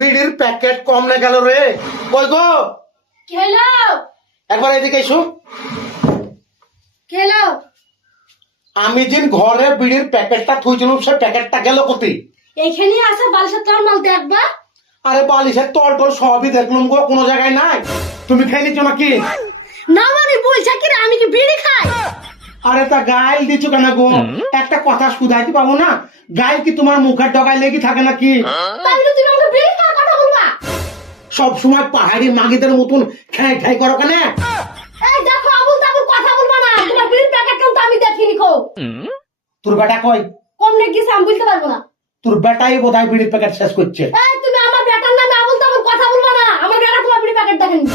বিড়ির প্যাকেট কম না গেল রে। কই গো খেলো একবার এদিকে এসো। খেলো আমি যেন ঘরে বিড়ির প্যাকেটটা থুইছিলাম সে প্যাকেটটা গেল কোথায়? এইখানে আছে বালিশের তোর মাল দেখবা। আরে বালিশের তল টল সবই দেখলাম গো, কোনো জায়গায় নাই। তুমি খেয়ে নিচ্ছ নাকি? না মানে বলছে কি রে, আমি কি বিড়ি খাই? আরে তা গাইল দিচ্ছ কেন গো? একটা কথা শুধাইতে পাবো না? গাইল কি তোমার মুখের ডগায় লেগে থাকে নাকি? তাহলে তুমি আমাকে বিড়ি খাওয়ার কথা বলবা? সব সময় পাহাড়ি মাগিদের মতন খ্যাই খ্যাই করো কেন? এই দেখো আবুল তাবুল কথা বলবা না, তোমার বিড়ির প্যাকেট কিন্তু আমি দেখিনি খো। তোর বেটা কই? কম লেগে গেছে আমি বলতে পারবো না। তোর বেটাই বোধহয় বিড়ির প্যাকেট শেষ করছে। এই তুমি আমার বেটার নামে আবুল তাবুল কথা বলবা না, আমার বেটা তোমার বিড়ির প্যাকেট দেখেনি।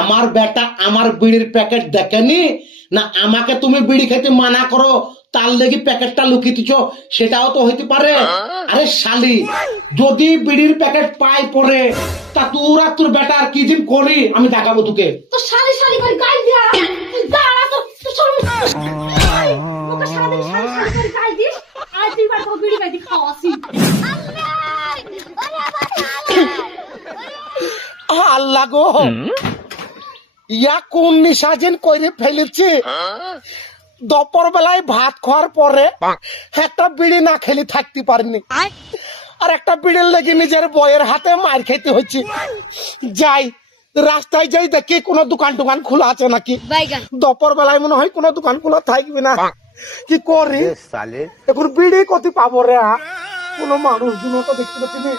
আমার বেটা আমার বিড়ির প্যাকেট দেখেনি না? আমাকে তুমি বিড়ি খেতে মানা করো তার লেগে প্যাকেটটা লুকিয়ে দিচ্ছ, সেটাও তো হইতে পারে। আরে শালি, যদি বিড়ির প্যাকেট পাই পরে তা তোরা তোর বেটা আর কি দিন করি আমি দেখাবো তোকে। তো শালি শালি করে গাল দিয়া তুই দাঁড়া তো তোকে শালি শালি শালি করে গাল দিস আর তুই বার তোকে বিড়ি খাইতে খাওয়াছি। আল্লাহ গো, ইয়া কোন নিশাজিন কইরে ফেলেছে? দুপুর বেলায় ভাত খাওয়ার পরে একটা বিড়ি না খেলে থাকতে পারিনি, আর একটা বিড়ির লেগে নিজের বইয়ের হাতে মার খেতে হচ্ছে। যাই রাস্তায় যাই দেখি কোনো দোকান টোকান খোলা আছে নাকি। দুপুর বেলায় মনে হয় কোনো দোকান খোলা থাকবে না। কি করি এখন? বিড়ি কতি পাবো রে? কোনো মানুষ দিনও তো দেখতে পাচ্ছি না।